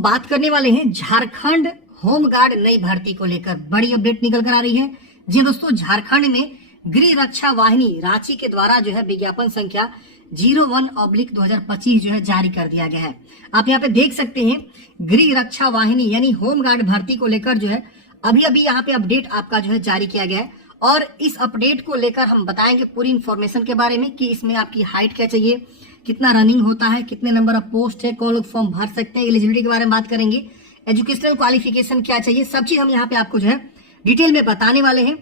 बात करने वाले हैं झारखंड होमगार्ड नई भर्ती को लेकर बड़ी अपडेट निकल कर आ रही है। जी दोस्तों, झारखंड में गृह रक्षा वाहिनी रांची के द्वारा जो है विज्ञापन संख्या 01/2025 जो है जारी कर दिया गया है। आप यहाँ पे देख सकते हैं गृह रक्षा वाहिनी यानी होमगार्ड भर्ती को लेकर जो है अभी यहाँ पे अपडेट आपका जो है जारी किया गया है। और इस अपडेट को लेकर हम बताएंगे पूरी इंफॉर्मेशन के बारे में कि इसमें आपकी हाइट क्या चाहिए, कितना रनिंग होता है, कितने नंबर ऑफ पोस्ट है, कौन लोग फॉर्म भर सकते हैं, एलिजिबिलिटी के बारे में बात करेंगे, एजुकेशनल क्वालिफिकेशन क्या चाहिए, सब चीज हम यहाँ पे आपको जो है डिटेल में बताने वाले हैं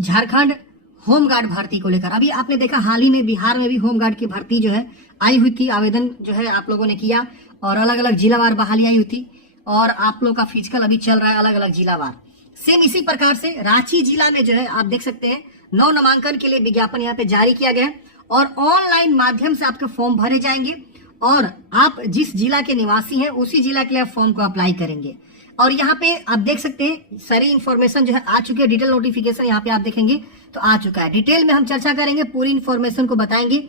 झारखंड होमगार्ड भर्ती को लेकर। अभी आपने देखा हाल ही में बिहार में भी होमगार्ड की भर्ती जो है आई हुई थी, आवेदन जो है आप लोगों ने किया और अलग अलग जिलावार बहाली आई हुई थी और आप लोग का फिजिकल अभी चल रहा है अलग अलग जिलावार। सेम इसी प्रकार से रांची जिला में जो है आप देख सकते हैं 9 नामांकन के लिए विज्ञापन यहाँ पे जारी किया गया है और ऑनलाइन माध्यम से आपके फॉर्म भरे जाएंगे और आप जिस जिला के निवासी हैं उसी जिला के लिए फॉर्म को अप्लाई करेंगे। और यहाँ पे आप देख सकते हैं सारी इंफॉर्मेशन जो है आ चुकी है, डिटेल नोटिफिकेशन यहाँ पे आप देखेंगे तो आ चुका है। डिटेल में हम चर्चा करेंगे, पूरी इंफॉर्मेशन को बताएंगे।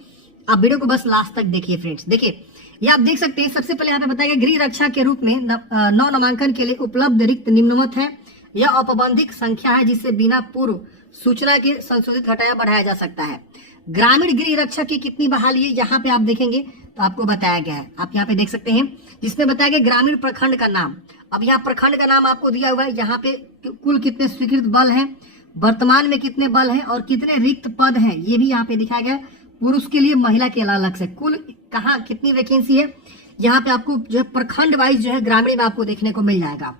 आप वीडियो को बस लास्ट तक देखिए फ्रेंड्स। देखिए ये आप देख सकते हैं, सबसे पहले यहाँ पे बताया गया गृह रक्षा के रूप में 9 नामांकन के लिए उपलब्ध रिक्त निम्नवत है। यह औपबंधिक संख्या है जिससे बिना पूर्व सूचना के संशोधित घटाया बढ़ाया जा सकता है। ग्रामीण गृह रक्षक की कितनी बहाली है यहाँ पे आप देखेंगे तो आपको बताया गया है। आप यहाँ पे देख सकते हैं जिसमें बताया गया ग्रामीण प्रखंड का नाम। अब यहाँ प्रखंड का नाम आपको दिया हुआ है, यहाँ पे कुल कितने स्वीकृत बल हैं, वर्तमान में कितने बल हैं और कितने रिक्त पद हैं ये भी यहाँ पे दिखाया गया। पुरुष के लिए महिला के अलग से कुल कहाँ कितनी वैकेंसी है यहाँ पे आपको जो है प्रखंड वाइज जो है ग्रामीण में आपको देखने को मिल जाएगा।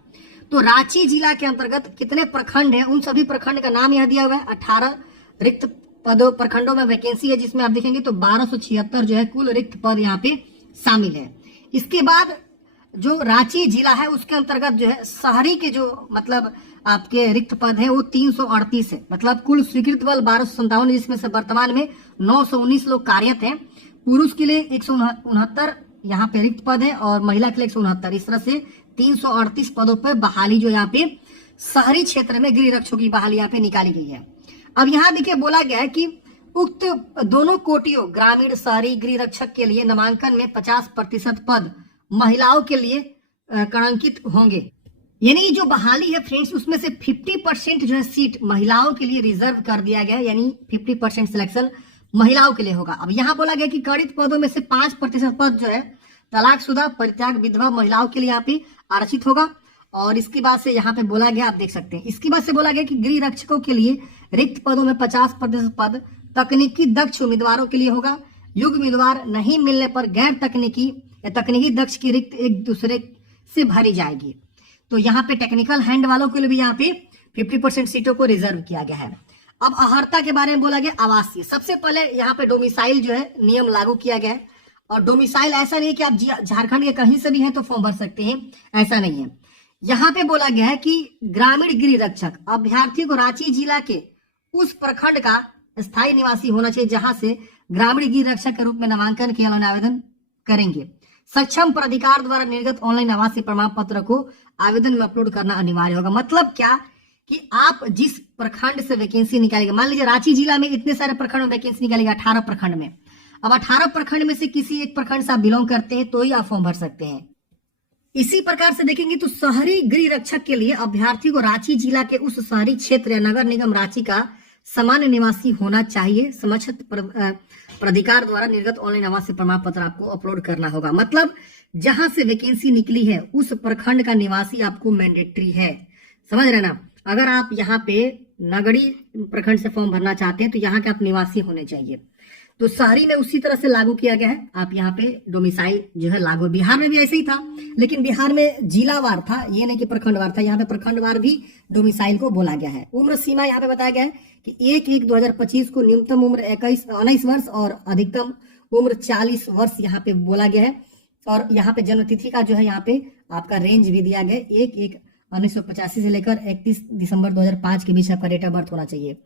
तो रांची जिला के अंतर्गत कितने प्रखंड हैं उन सभी प्रखंड का नाम यहाँ दिया हुआ है। 18 रिक्त पदों प्रखंडों में वैकेंसी है जिसमें आप देखेंगे तो 1276 जो है कुल रिक्त पद यहाँ पे शामिल है। इसके बाद जो रांची जिला है उसके अंतर्गत जो है शहरी के जो मतलब आपके रिक्त पद है वो 338 है। मतलब कुल स्वीकृत बल 1257 जिसमें से वर्तमान में 919 लोग कार्यरत हैं। पुरुष के लिए 169 यहाँ पे रिक्त पद है और महिला के लिए 169। इस तरह से 338 पदों पर बहाली जो यहाँ पे शहरी क्षेत्र में गृह रक्षकों की बहाली यहाँ पे निकाली गई है। अब यहाँ देखिए बोला गया है कि उक्त दोनों कोटियों ग्रामीण शहरी गृह रक्षक के लिए नामांकन में 50% पद महिलाओं के लिए कड़ांकित होंगे। यानी जो बहाली है फ्रेंड्स उसमें से 50% जो है सीट महिलाओं के लिए रिजर्व कर दिया गया, यानी 50% सिलेक्शन महिलाओं के लिए होगा। अब यहाँ बोला गया कि कड़ित पदों में से 5% पद जो है तलाकशुदा परित्याग विधवा महिलाओं के लिए यहाँ पे आरक्षित होगा। और इसके बाद से यहाँ पे बोला गया, आप देख सकते हैं इसके बाद से बोला गया कि गृह रक्षकों के लिए रिक्त पदों में 50% पद तकनीकी दक्ष उम्मीदवारों के लिए होगा। योग्य उम्मीदवार नहीं मिलने पर गैर तकनीकी या तकनीकी दक्ष की रिक्त एक दूसरे से भरी जाएगी। तो यहाँ पे टेक्निकल हैंड वालों के लिए भी यहाँ पे 50% सीटों को रिजर्व किया गया है। अब अहर्ता के बारे में बोला गया आवासीय। सबसे पहले यहाँ पे डोमिसाइल जो है नियम लागू किया गया है और डोमिसाइल ऐसा नहीं है कि आप झारखंड के कहीं से भी हैं तो फॉर्म भर सकते हैं, ऐसा नहीं है। यहाँ पे बोला गया है कि ग्रामीण गृह रक्षक अभ्यर्थी को रांची जिला के उस प्रखंड का स्थायी निवासी होना चाहिए जहां से ग्रामीण गृह रक्षक के रूप में नामांकन के लिए आवेदन करेंगे। सक्षम प्राधिकार द्वारा निर्गत ऑनलाइन आवासीय प्रमाण पत्र को आवेदन में अपलोड करना अनिवार्य होगा। मतलब क्या कि आप जिस प्रखंड से वैकेंसी निकालेगा, मान लीजिए रांची जिला में इतने सारे प्रखंड में वैकेंसी निकालेगा 18 प्रखंड में। अब 18 प्रखंड में से किसी एक प्रखंड से आप बिलोंग करते हैं तो ही आप फॉर्म भर सकते हैं। इसी प्रकार से देखेंगे तो शहरी गृह रक्षक के लिए अभ्यर्थी को रांची जिला के उस शहरी क्षेत्र या नगर निगम रांची का सामान्य निवासी होना चाहिए। समक्षत प्राधिकार द्वारा निर्गत ऑनलाइन आवासीय प्रमाण पत्र आपको अपलोड करना होगा। मतलब जहां से वैकेंसी निकली है उस प्रखंड का निवासी आपको मैंडेटरी है, समझ रहे ना। अगर आप यहाँ पे नगरी प्रखंड से फॉर्म भरना चाहते हैं तो यहाँ के आप निवासी होने चाहिए। तो शहरी में उसी तरह से लागू किया गया है। आप यहाँ पे डोमिसाइल जो है लागू, बिहार में भी ऐसे ही था लेकिन बिहार में जिलावार था, ये नहीं कि प्रखंडवार था। यहाँ पे प्रखंडवार भी डोमिसाइल को बोला गया है। उम्र सीमा यहाँ पे बताया गया है कि 1/1/2025 को न्यूनतम उम्र 19 वर्ष और अधिकतम उम्र 40 वर्ष यहाँ पे बोला गया है। और यहाँ पे जन्म तिथि का जो है यहाँ पे आपका रेंज भी दिया गया है, 1/1/1985 से लेकर 31 दिसंबर 2005 के बीच आपका डेट ऑफ बर्थ होना चाहिए।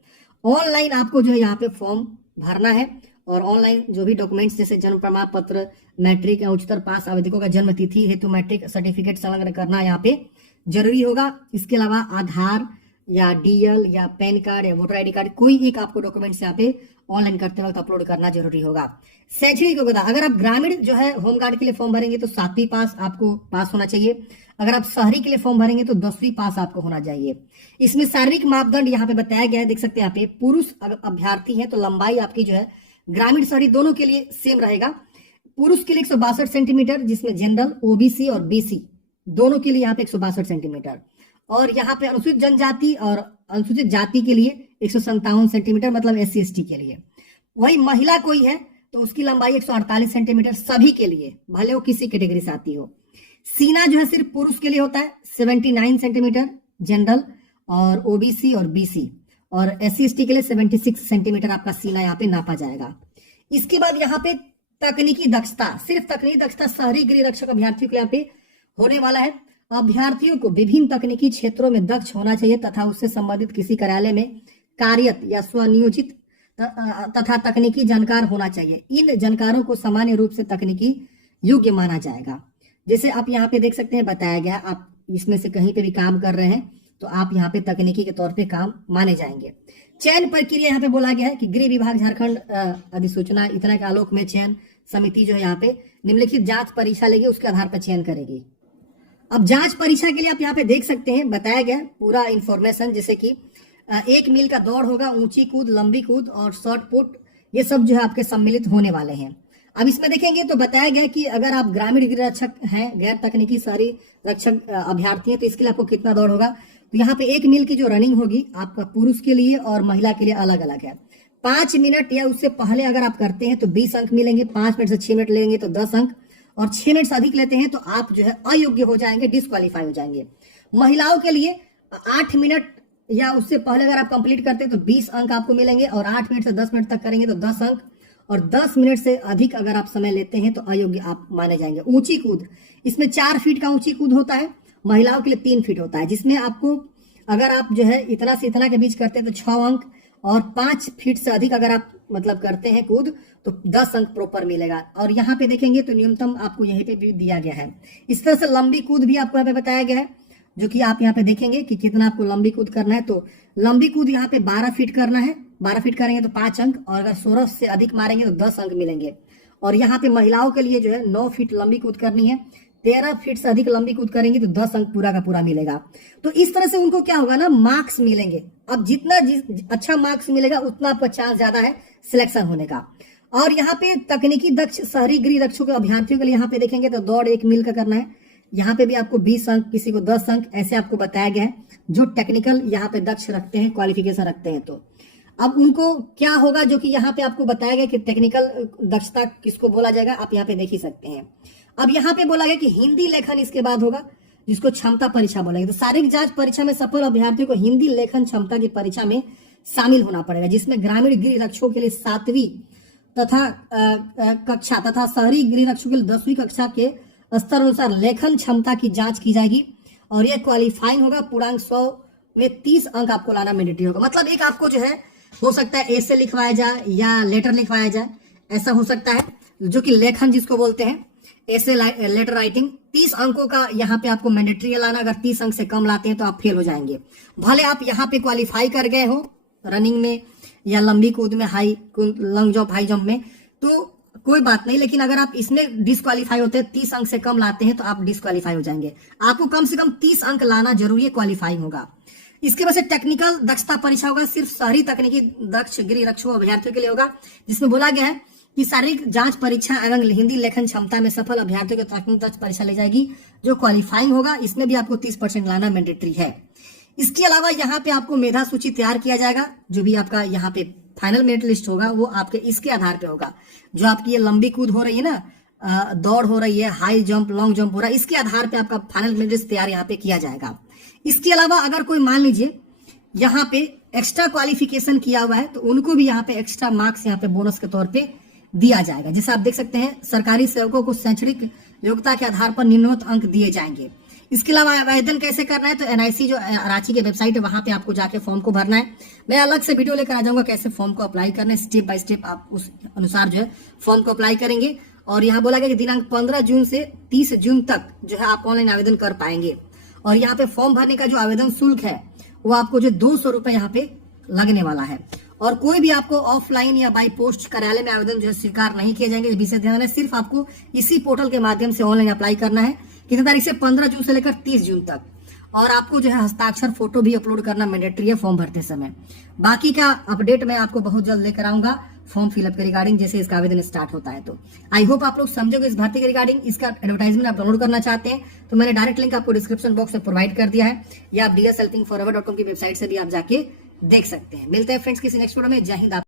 ऑनलाइन आपको जो है यहाँ पे फॉर्म भरना है और ऑनलाइन जो भी डॉक्यूमेंट्स जैसे जन्म प्रमाण पत्र, मैट्रिक या उच्चतर पास आवेदकों का जन्म तिथि हेतु मैट्रिक सर्टिफिकेट संलग्न करना यहाँ पे जरूरी होगा। इसके अलावा आधार या डीएल या पैन कार्ड या वोटर आईडी कार्ड, कोई एक आपको डॉक्यूमेंट्स यहाँ पे ऑनलाइन करते वक्त अपलोड करना जरूरी होगा। शैक्षणिक योग्यता, अगर आप ग्रामीण जो है होमगार्ड के लिए फॉर्म भरेंगे तो 7वीं पास आपको पास होना चाहिए। अगर आप शहरी के लिए फॉर्म भरेंगे तो 10वीं पास आपको होना चाहिए। इसमें शारीरिक मापदंड यहाँ पे बताया गया है, देख सकते हैं यहाँ पे। पुरुष अभ्यर्थी है तो लंबाई आपकी जो है ग्रामीण शहरी दोनों के लिए सेम रहेगा। पुरुष के लिए 162 सेंटीमीटर, जिसमें जनरल, ओबीसी और बीसी दोनों के लिए यहाँ पे 162 सेंटीमीटर। और यहाँ पे अनुसूचित जनजाति और अनुसूचित जाति के लिए 157 सेंटीमीटर, मतलब SC/ST के लिए। वही महिला कोई है तो उसकी लंबाई 148 सेंटीमीटर सभी के लिए, भले वो किसी कैटेगरी से आती हो। सीना जो है सिर्फ पुरुष के लिए होता है 79 सेंटीमीटर जनरल और ओबीसी और बीसी, और SC/ST के लिए 76 सेंटीमीटर आपका सीना यहाँ पे नापा जाएगा। इसके बाद यहाँ पे तकनीकी दक्षता, सिर्फ तकनीकी दक्षता शहरी गृह रक्षक अभ्यर्थियों के यहाँ पे होने वाला है। अभ्यर्थियों को विभिन्न तकनीकी क्षेत्रों में दक्ष होना चाहिए तथा उससे संबंधित किसी कार्यालय में कार्यरत या स्वनियोजित तथा तकनीकी जानकार होना चाहिए। इन जानकारों को सामान्य रूप से तकनीकी योग्य माना जाएगा। जैसे आप यहाँ पे देख सकते हैं बताया गया, आप इसमें से कहीं पे भी काम कर रहे हैं तो आप यहाँ पे तकनीकी के तौर पे काम माने जाएंगे। चयन प्रक्रिया यहाँ पे बोला गया है कि गृह विभाग झारखंड अधिसूचना इतना के आलोक में चयन समिति जो है यहाँ पे निम्नलिखित जांच परीक्षा लेगी, उसके आधार पर चयन करेगी। अब जांच परीक्षा के लिए आप यहाँ पे देख सकते हैं बताया गया पूरा इंफॉर्मेशन, जैसे कि 1 मील का दौड़ होगा, ऊंची कूद, लंबी कूद और शॉर्ट पुट, ये सब जो है आपके सम्मिलित होने वाले हैं। अब इसमें देखेंगे तो बताया गया कि अगर आप ग्रामीण गृह रक्षक हैं, गैर तकनीकी शहरी रक्षक अभ्यर्थी हैं, तो इसके लिए आपको कितना दौड़ होगा। तो यहाँ पे 1 मील की जो रनिंग होगी आपका पुरुष के लिए और महिला के लिए अलग अलग है। 5 मिनट या उससे पहले अगर आप करते हैं तो 20 अंक मिलेंगे, 5 मिनट से 6 मिनट लेंगे तो 10 अंक, और 6 मिनट से अधिक लेते हैं तो आप जो है अयोग्य हो जाएंगे, डिस्क्वालीफाई हो जाएंगे। महिलाओं के लिए 8 मिनट या उससे पहले अगर आप कंप्लीट करते हैं तो 20 अंक आपको मिलेंगे, और 8 मिनट से 10 मिनट तक करेंगे तो 10 अंक, और 10 मिनट से अधिक अगर आप समय लेते हैं तो अयोग्य आप माने जाएंगे। ऊंची कूद, इसमें 4 फीट का ऊंची कूद होता है, महिलाओं के लिए 3 फीट होता है, जिसमें आपको अगर आप जो है इतना से इतना के बीच करते हैं तो 6 अंक, और 5 फीट से अधिक अगर आप मतलब करते हैं कूद तो 10 अंक प्रॉपर मिलेगा। और यहाँ पे देखेंगे तो न्यूनतम आपको यहीं पे भी दिया गया है। इस तरह से लंबी कूद भी आपको यहाँ पे बताया गया है, जो कि आप यहाँ पे देखेंगे कि कितना आपको लंबी कूद करना है। तो लंबी कूद यहाँ पे 12 फीट करना है, 12 फीट करेंगे तो 5 अंक, और अगर 16 से अधिक मारेंगे तो 10 अंक मिलेंगे। और यहाँ पे महिलाओं के लिए जो है 9 फीट लंबी कूद करनी है, 13 फीट से अधिक लंबी कूद करेंगे तो 10 अंक पूरा का पूरा मिलेगा। तो इस तरह से उनको क्या होगा ना, मार्क्स मिलेंगे। अब जितना अच्छा मार्क्स मिलेगा उतना आपका चांस ज्यादा है सिलेक्शन होने का। और यहाँ पे तकनीकी दक्ष शहरी गृह रक्षक अभ्यर्थियों के लिए यहाँ पे देखेंगे तो दौड़ 1 मील का करना है, यहाँ पे भी आपको 20 अंक, किसी को 10 अंक, ऐसे आपको बताया गया है। जो टेक्निकल यहाँ पे दक्ष रखते हैं, क्वालिफिकेशन रखते हैं, तो अब उनको क्या होगा, जो कि यहाँ पे आपको बताया गया कि टेक्निकल दक्षता किसको बोला जाएगा, आप यहाँ पे देख ही सकते हैं। अब यहाँ पे बोला गया कि हिंदी लेखन इसके बाद होगा, जिसको क्षमता परीक्षा बोलेंगे। तो शारीरिक जांच परीक्षा में सफल अभ्यर्थियों को हिंदी लेखन क्षमता की परीक्षा में शामिल होना पड़ेगा, जिसमें ग्रामीण गृह रक्षकों के लिए 7वीं कक्षा तथा शहरी गृह रक्षकों के लिए 10वीं कक्षा के स्तर अनुसार लेखन क्षमता की जांच की जाएगी, और यह क्वालिफाइंग होगा। पूर्णांक 100 में 30 अंक आपको लाना मैंडेटरी होगा। मतलब एक आपको जो है हो सकता है ऐसे लिखवाया जाए या लेटर लिखवाया जाए, ऐसा हो सकता है, जो कि लेखन जिसको बोलते हैं, ऐसे लेटर राइटिंग। 30 अंकों का यहाँ पे आपको मैंडेटरी लाना। अगर 30 अंक से कम लाते हैं तो आप फेल हो जाएंगे। भले आप यहाँ पे क्वालिफाई कर गए हो रनिंग में या लंबी कूद में, लॉन्ग जंप, हाई जंप में, तो कोई बात नहीं, लेकिन अगर आप इसमें डिस्क्वालीफाई होते हैं, 30 अंक से कम लाते हैं तो आप डिस्क्वालीफाई हो जाएंगे। आपको कम से कम 30 अंक लाना जरूरी है, क्वालिफाइंग होगा। इसके वजह से टेक्निकल दक्षता परीक्षा होगा, सिर्फ शहरी तकनीकी दक्ष गृह रक्षकों अभ्यर्थियों के लिए होगा, जिसमें बोला गया है कि शारीरिक जांच परीक्षा एवं हिंदी लेखन क्षमता में सफल अभ्यर्थियों को तकनीकी दक्ष परीक्षा ली जाएगी, जो क्वालिफाइंग होगा। इसमें भी आपको 30% लाना मैंडेटरी है। इसके अलावा यहाँ पे आपको मेधा सूची तैयार किया जाएगा, जो भी आपका यहाँ पे फाइनल मेरिट लिस्ट होगा वो आपके इसके आधार पे होगा। जो आपकी ये लंबी कूद हो रही है ना, दौड़ हो रही है, हाई जंप, लॉन्ग जंप हो रहा है, इसके आधार पे आपका फाइनल मेरिट लिस्ट तैयार यहाँ पे किया जाएगा। इसके अलावा अगर कोई मान लीजिए यहाँ पे एक्स्ट्रा क्वालिफिकेशन किया हुआ है तो उनको भी यहाँ पे एक्स्ट्रा मार्क्स यहाँ पे बोनस के तौर पे दिया जाएगा। जैसे आप देख सकते हैं सरकारी सेवकों को शैक्षणिक योग्यता के आधार पर निम्नलिखित अंक दिए जाएंगे। इसके अलावा आवेदन कैसे करना है, तो एनआईसी जो रांची की वेबसाइट है वहां पे आपको जाके फॉर्म को भरना है। मैं अलग से वीडियो लेकर आ जाऊंगा कैसे फॉर्म को अप्लाई करना है, स्टेप बाय स्टेप आप उस अनुसार जो है फॉर्म को अप्लाई करेंगे। और यहाँ बोला गया कि दिनांक 15 जून से 30 जून तक जो है आप ऑनलाइन आवेदन कर पाएंगे। और यहाँ पे फॉर्म भरने का जो आवेदन शुल्क है वो आपको जो 200 रुपए यहाँ पे लगने वाला है। और कोई भी आपको ऑफलाइन या बाई पोस्ट कार्यालय में आवेदन जो है स्वीकार नहीं किए जाएंगे, विशेष ध्यान है, सिर्फ आपको इसी पोर्टल के माध्यम से ऑनलाइन अप्लाई करना है। कितनी तारीख से? 15 जून से लेकर 30 जून तक। और आपको जो है हस्ताक्षर फोटो भी अपलोड करना मैंडेटरी है फॉर्म भरते समय। बाकी का अपडेट मैं आपको बहुत जल्द लेकर आऊंगा फॉर्म फिलअप के रिगार्डिंग, जैसे इसका आवेदन स्टार्ट होता है। तो आई होप आप लोग समझोगे इस भर्ती के रिगार्डिंग। इसका एडवर्टाइजमेंट आप डाउनलोड करना चाहते हैं तो मैंने डायरेक्ट लिंक आपको डिस्क्रिप्शन बॉक्स में प्रोवाइड कर दिया है, या आप dshelpingforever.com की वेबसाइट से भी आप जाके देख सकते हैं। मिलते हैं फ्रेंड्स किसी नेक्स्ट वीडियो में। जय हिंद।